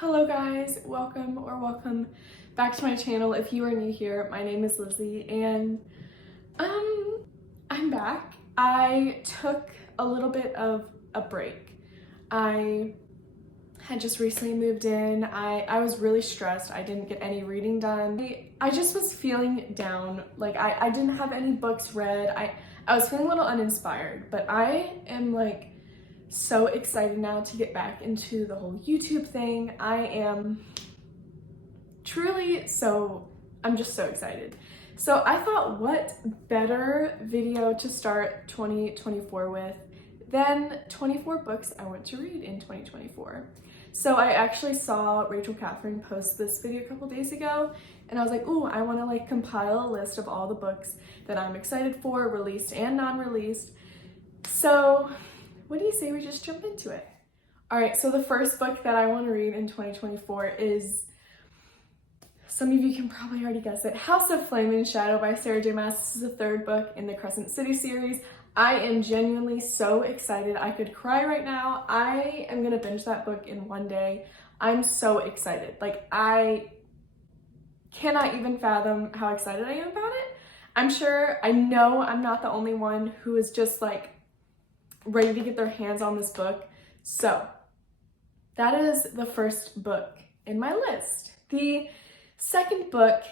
Hello guys, welcome back to my channel. If you are new here, my name is Lizzy and I'm back. I took a little bit of a break. I had just recently moved in. I was really stressed. I didn't get any reading done. I just was feeling down. Like I didn't have any books read. I was feeling a little uninspired, but I am like so excited now to get back into the whole YouTube thing. I am truly I'm just so excited. So I thought, what better video to start 2024 with than 24 books I want to read in 2024. So I actually saw Rachel Catherine post this video a couple days ago, and I was like, ooh, I want to like compile a list of all the books that I'm excited for, released and non-released. So what do you say we just jump into it? All right, so the first book that I want to read in 2024 is, some of you can probably already guess it, House of Flame and Shadow by Sarah J. Maas. This is the third book in the Crescent City series. I am genuinely so excited. I could cry right now. I am gonna binge that book in one day. I'm so excited. Like, I cannot even fathom how excited I am about it. I know I'm not the only one who is just like ready to get their hands on this book. So that is the first book in my list. The second book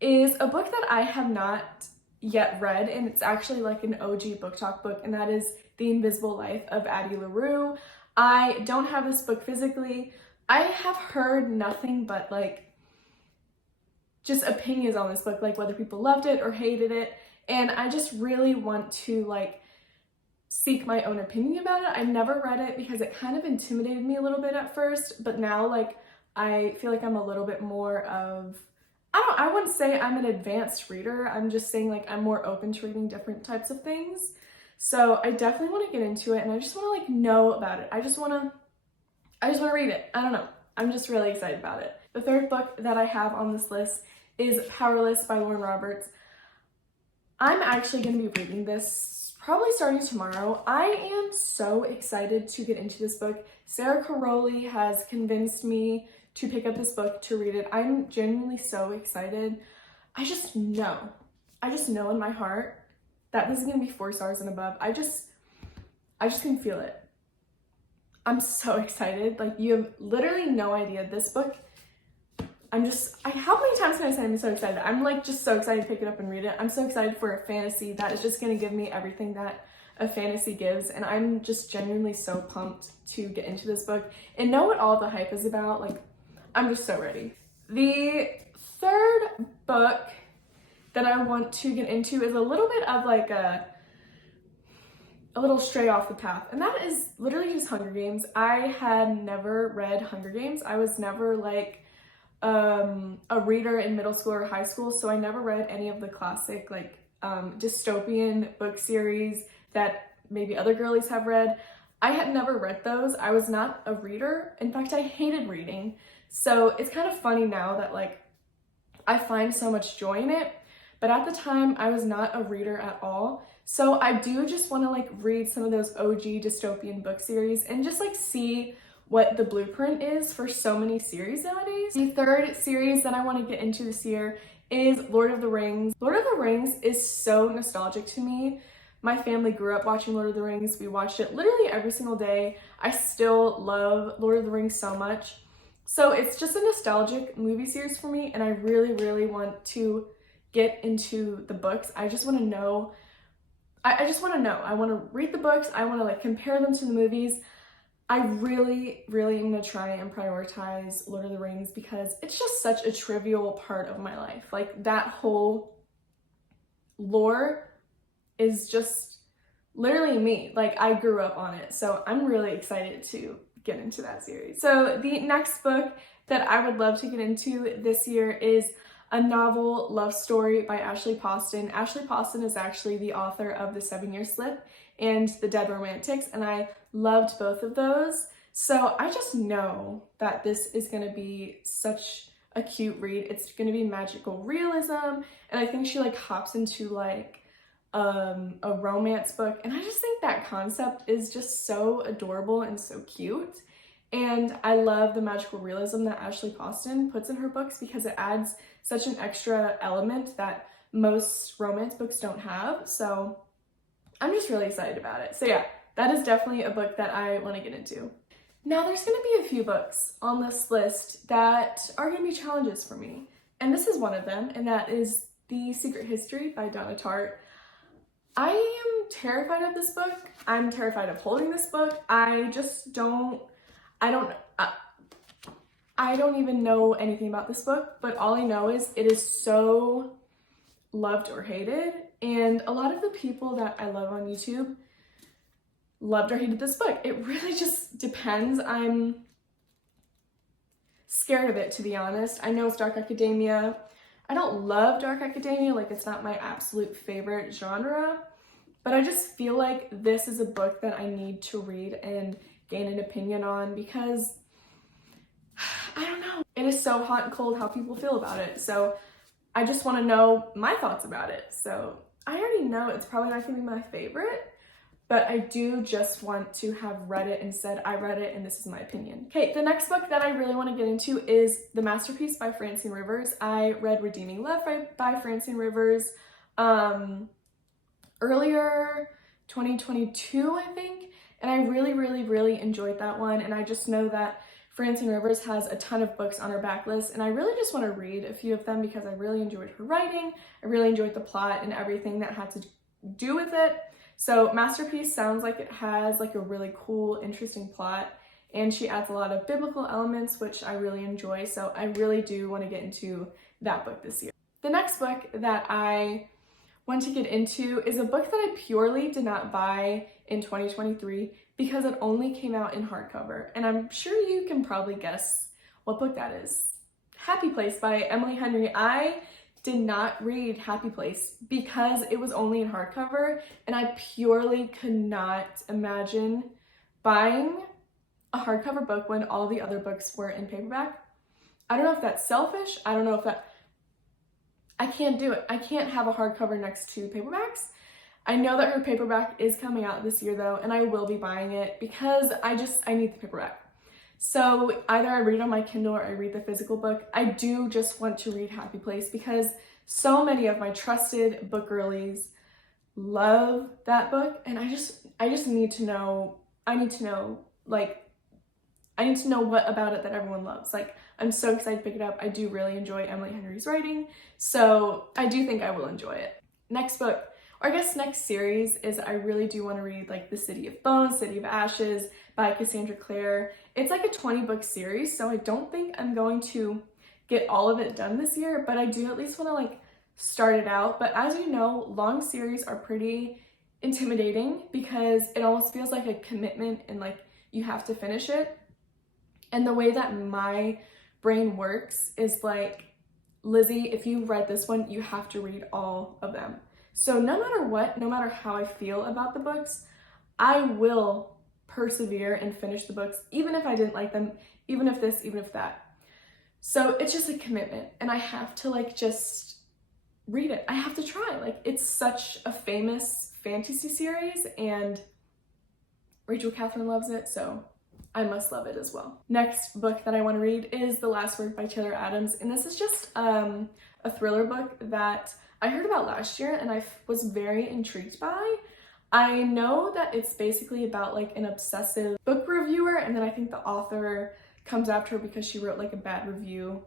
is a book that I have not yet read, and it's actually like an OG book talk book, and that is The Invisible Life of Addie LaRue. I don't have this book physically. I have heard nothing but like just opinions on this book, like whether people loved it or hated it, and I just really want to like seek my own opinion about it. I never read it because it kind of intimidated me a little bit at first, but now like I feel like I'm a little bit more of, I wouldn't say I'm an advanced reader. I'm just saying like I'm more open to reading different types of things. So I definitely want to get into it, and I just want to like know about it. I just want to read it. I don't know. I'm just really excited about it. The third book that I have on this list is Powerless by Lauren Roberts. I'm actually going to be reading this probably starting tomorrow. I am so excited to get into this book. Sarah Caroli has convinced me to pick up this book to read it. I'm genuinely so excited. I just know in my heart that this is going to be 4 stars and above. I just can feel it. I'm so excited. Like, you have literally no idea. This book, how many times can I say I'm so excited? I'm like just so excited to pick it up and read it. I'm so excited for a fantasy that is just gonna give me everything that a fantasy gives, and I'm just genuinely so pumped to get into this book and know what all the hype is about. Like, I'm just so ready. The third book that I want to get into is a little bit of like a little stray off the path, and that is literally just Hunger Games. I had never read Hunger Games. I was never like a reader in middle school or high school, so I never read any of the classic like dystopian book series that maybe other girlies have read. I had never read those. I was not a reader. In fact, I hated reading. So it's kind of funny now that like I find so much joy in it, but at the time I was not a reader at all. So I do just want to like read some of those OG dystopian book series and just like see what the blueprint is for so many series nowadays. The third series that I want to get into this year is Lord of the Rings. Lord of the Rings is so nostalgic to me. My family grew up watching Lord of the Rings. We watched it literally every single day. I still love Lord of the Rings so much. So it's just a nostalgic movie series for me, and I really, really want to get into the books. I just want to know. I just want to know. I want to read the books. I want to like compare them to the movies. I really, really am going to try and prioritize Lord of the Rings because it's just such a trivial part of my life. Like, that whole lore is just literally me. Like, I grew up on it. So I'm really excited to get into that series. So the next book that I would love to get into this year is a novel love story by Ashley Poston. Ashley Poston is actually the author of The 7-Year Slip and The Dead Romantics, and I loved both of those. So I just know that this is going to be such a cute read. It's going to be magical realism, and I think she like hops into like a romance book, and I just think that concept is just so adorable and so cute. And I love the magical realism that Ashley Costin puts in her books because it adds such an extra element that most romance books don't have. So I'm just really excited about it. So yeah, that is definitely a book that I want to get into. Now there's going to be a few books on this list that are going to be challenges for me. And this is one of them, and that is The Secret History by Donna Tartt. I am terrified of this book. I'm terrified of holding this book. I don't even know anything about this book, but all I know is it is so loved or hated. And a lot of the people that I love on YouTube loved or hated this book. It really just depends. I'm scared of it, to be honest. I know it's dark academia. I don't love dark academia, like it's not my absolute favorite genre, but I just feel like this is a book that I need to read and gain an opinion on because I don't know. It is so hot and cold how people feel about it. So I just want to know my thoughts about it. So I already know it's probably not going to be my favorite, but I do just want to have read it and said I read it and this is my opinion. Okay, the next book that I really want to get into is The Masterpiece by Francine Rivers. I read Redeeming Love by Francine Rivers earlier 2022, I think, and I really enjoyed that one. And I just know that Francine Rivers has a ton of books on her backlist, and I really just want to read a few of them because I really enjoyed her writing. I really enjoyed the plot and everything that had to do with it. So Masterpiece sounds like it has like a really cool, interesting plot, and she adds a lot of biblical elements, which I really enjoy. So I really do want to get into that book this year. The next book that I want to get into is a book that I purely did not buy in 2023 because it only came out in hardcover. And I'm sure you can probably guess what book that is. Happy Place by Emily Henry. I did not read Happy Place because it was only in hardcover, and I purely could not imagine buying a hardcover book when all the other books were in paperback. I don't know if that's selfish. I don't know if that... I can't do it. I can't have a hardcover next to paperbacks. I know that her paperback is coming out this year though, and I will be buying it because I need the paperback. So either I read it on my Kindle or I read the physical book. I do just want to read Happy Place because so many of my trusted book girlies love that book, and I just need to know, I need to know what about it that everyone loves. Like, I'm so excited to pick it up. I do really enjoy Emily Henry's writing, so I do think I will enjoy it. Next book, or I guess next series, is I really do want to read like The City of Bones, City of Ashes by Cassandra Clare. It's like a 20-book series, so I don't think I'm going to get all of it done this year, but I do at least want to like start it out. But as you know, long series are pretty intimidating because it almost feels like a commitment and like you have to finish it. And the way that my brain works is like, Lizzie, if you read this one, you have to read all of them. So no matter what, no matter how I feel about the books, I will persevere and finish the books, even if I didn't like them, even if this, even if that. So it's just a commitment, and I have to like just read it. I have to try. Like, it's such a famous fantasy series, and Rachel Catherine loves it, so I must love it as well. Next book that I want to read is The Last Word by Taylor Adams, and this is just a thriller book that I heard about last year and I was very intrigued by. I know that it's basically about like an obsessive book reviewer, and then I think the author comes after her because she wrote like a bad review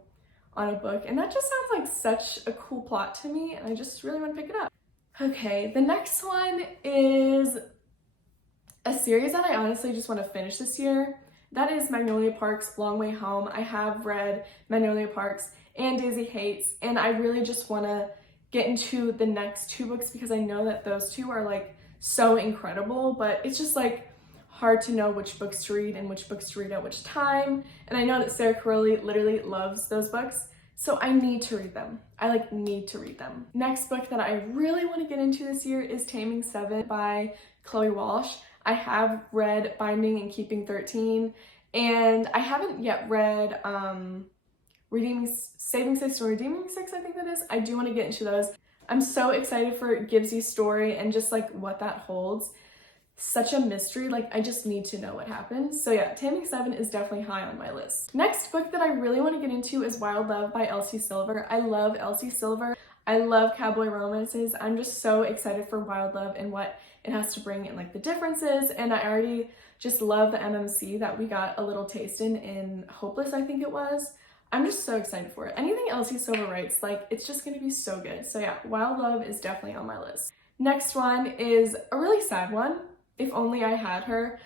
on a book, and that just sounds like such a cool plot to me, and I just really want to pick it up. Okay, the next one is a series that I honestly just want to finish this year. That is Magnolia Park's Long Way Home. I have read Magnolia Park's and Daisy Hates, and I really just want to get into the next two books because I know that those two are like so incredible, but it's just like hard to know which books to read and which books to read at which time. And I know that Sarah Caroli literally loves those books, so I need to read them. I like need to read them. Next book that I really want to get into this year is Taming Seven by Chloe Walsh. I have read Binding and Keeping 13, and I haven't yet read Saving Six or Redeeming Six, I think that is. I do want to get into those. I'm so excited for Gibbsy's story and just like what that holds. such a mystery. Like, I just need to know what happens. So yeah, Taming 7 is definitely high on my list. Next book that I really want to get into is Wild Love by Elsie Silver. I love Elsie Silver. I love cowboy romances. I'm just so excited for Wild Love and what it has to bring, and like the differences. And I already just love the MMC that we got a little taste in Hopeless, I think it was. I'm just so excited for it. Anything Elsie Silver writes, like, it's just gonna be so good. So yeah, Wild Love is definitely on my list. Next one is a really sad one, If Only I Had Her.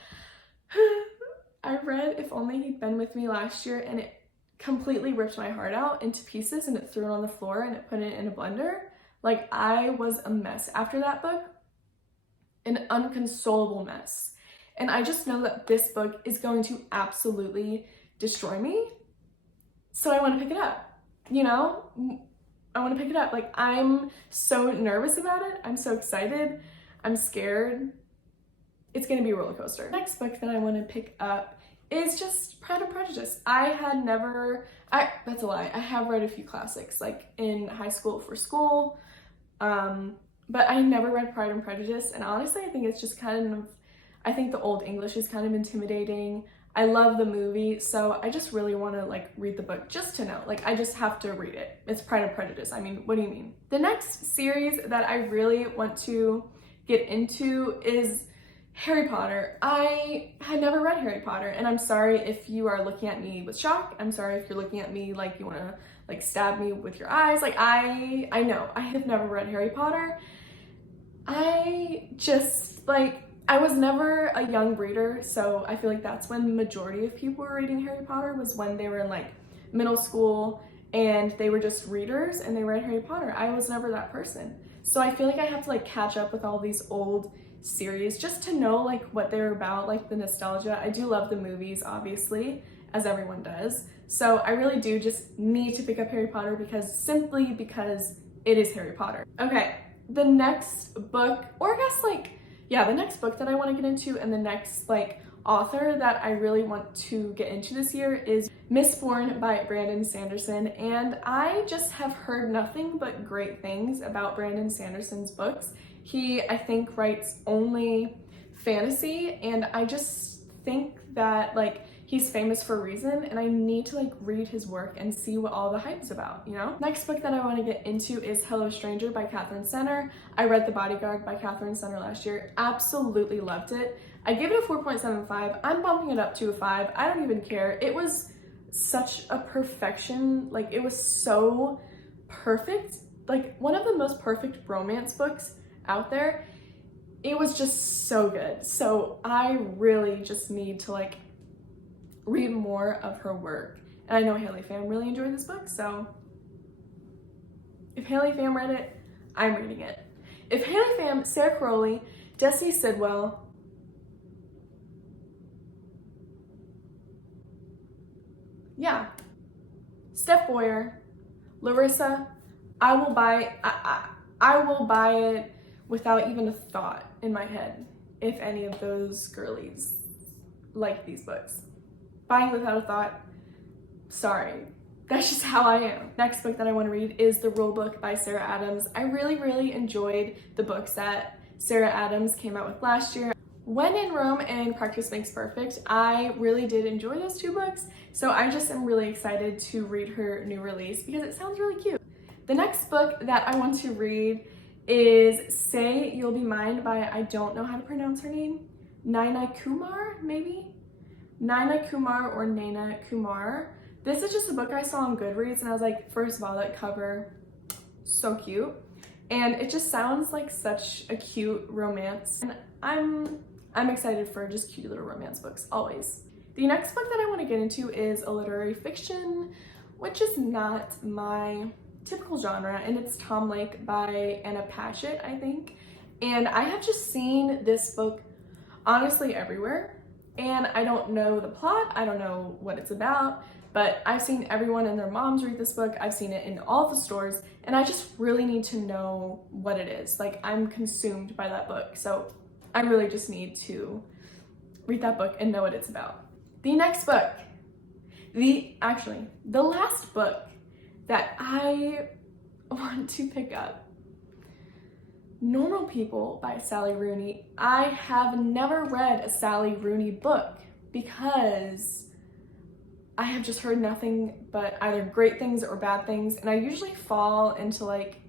I read If Only He'd Been With Me last year, and it completely ripped my heart out into pieces, and it threw it on the floor and it put it in a blender. Like, I was a mess after that book, an unconsolable mess. And I just know that this book is going to absolutely destroy me. So I want to pick it up, you know? I want to pick it up. Like, I'm so nervous about it. I'm so excited. I'm scared. It's going to be a roller coaster. Next book that I want to pick up is just Pride and Prejudice. That's a lie. I have read a few classics, like in high school for school, but I never read Pride and Prejudice. And honestly, I think it's just I think the Old English is kind of intimidating. I love the movie, so I just really want to like read the book just to know. Like, I just have to read it. It's Pride and Prejudice. I mean, what do you mean? The next series that I really want to get into is Harry Potter. I had never read Harry Potter, and I'm sorry if you are looking at me with shock. I'm sorry if you're looking at me like you want to like stab me with your eyes. Like, I know I have never read Harry Potter. I was never a young reader, so I feel like that's when the majority of people were reading Harry Potter, was when they were in like middle school and they were just readers and they read Harry Potter. I was never that person. So I feel like I have to like catch up with all these old series just to know like what they're about, like the nostalgia. I do love the movies, obviously, as everyone does. So I really do just need to pick up Harry Potter simply because it is Harry Potter. Okay, the next book, or I guess the next book that I want to get into, and the next like author that I really want to get into this year is Mistborn by Brandon Sanderson. And I just have heard nothing but great things about Brandon Sanderson's books. He, I think, writes only fantasy, and I just think that like he's famous for a reason, and I need to like read his work and see what all the hype's about, you know? Next book that I want to get into is Hello Stranger by Catherine Senner. I read The Bodyguard by Catherine Senner last year. Absolutely loved it. I gave it a 4.75. I'm bumping it up to a 5. I don't even care. It was such a perfection. Like, it was so perfect. Like, one of the most perfect romance books out there. It was just so good. So I really just need to like read more of her work. And I know Haley Pham really enjoyed this book, so if Haley Pham read it, I'm reading it. If Haley Pham, Sarah Crowley, Destiny Sidwell, Steph Boyer, Larissa, I will buy it without even a thought in my head if any of those girlies like these books. Buying it without a thought, sorry. That's just how I am. Next book that I want to read is The Rule Book by Sarah Adams. I really enjoyed the books that Sarah Adams came out with last year. When in Rome and Practice Makes Perfect, I really did enjoy those two books, so I just am really excited to read her new release because it sounds really cute. The next book that I want to read is Say You'll Be Mine by, I don't know how to pronounce her name, Naina Kumar, maybe? Naina Kumar or Naina Kumar. This is just a book I saw on Goodreads, and I was like, first of all, that cover, so cute. And it just sounds like such a cute romance. And I'm excited for just cute little romance books, always. The next book that I want to get into is a literary fiction, which is not my typical genre, and it's Tom Lake by Anna Patchett, I think. And I have just seen this book honestly everywhere, and I don't know the plot, I don't know what it's about, but I've seen everyone and their moms read this book. I've seen it in all the stores, and I just really need to know what it is. Like, I'm consumed by that book, so I really just need to read that book and know what it's about. The next book, the last book that I want to pick up Normal People by Sally Rooney. I have never read a Sally Rooney book because I have just heard nothing but either great things or bad things, and I usually fall into like,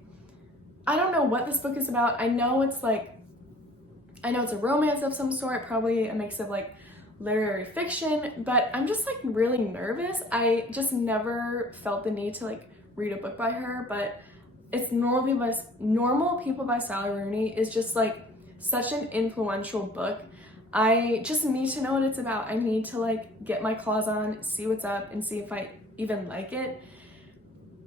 I don't know what this book is about. I know it's a romance of some sort, probably a mix of like literary fiction, but I'm just like really nervous. I just never felt the need to like read a book by her, but it's Normal People by Sally Rooney is just like such an influential book. I just need to know what it's about. I need to like get my claws on, see what's up, and see if I even like it.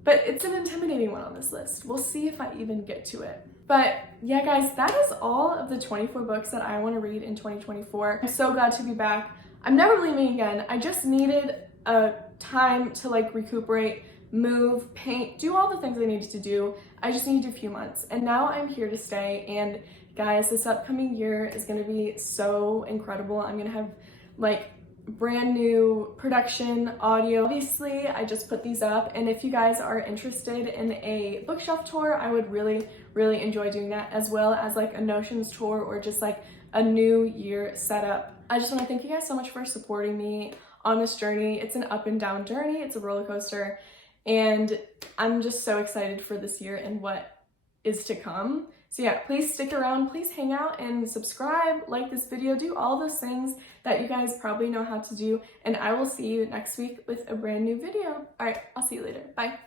But it's an intimidating one on this list. We'll see if I even get to it. But yeah, guys, that is all of the 24 books that I want to read in 2024. I'm so glad to be back. I'm never leaving again. I just needed a time to like recuperate, move, paint, do all the things I needed to do. I just needed a few months, and now I'm here to stay. And guys, this upcoming year is going to be so incredible. I'm going to have like brand new production audio. Obviously, I just put these up, and if you guys are interested in a bookshelf tour, I would really enjoy doing that, as well as like a Notions tour or just like a new year setup. I just want to thank you guys so much for supporting me on this journey. It's an up and down journey. It's a roller coaster, and I'm just so excited for this year and what is to come. So yeah, please stick around, please hang out and subscribe, like this video, do all those things that you guys probably know how to do, and I will see you next week with a brand new video. All right, I'll see you later. Bye.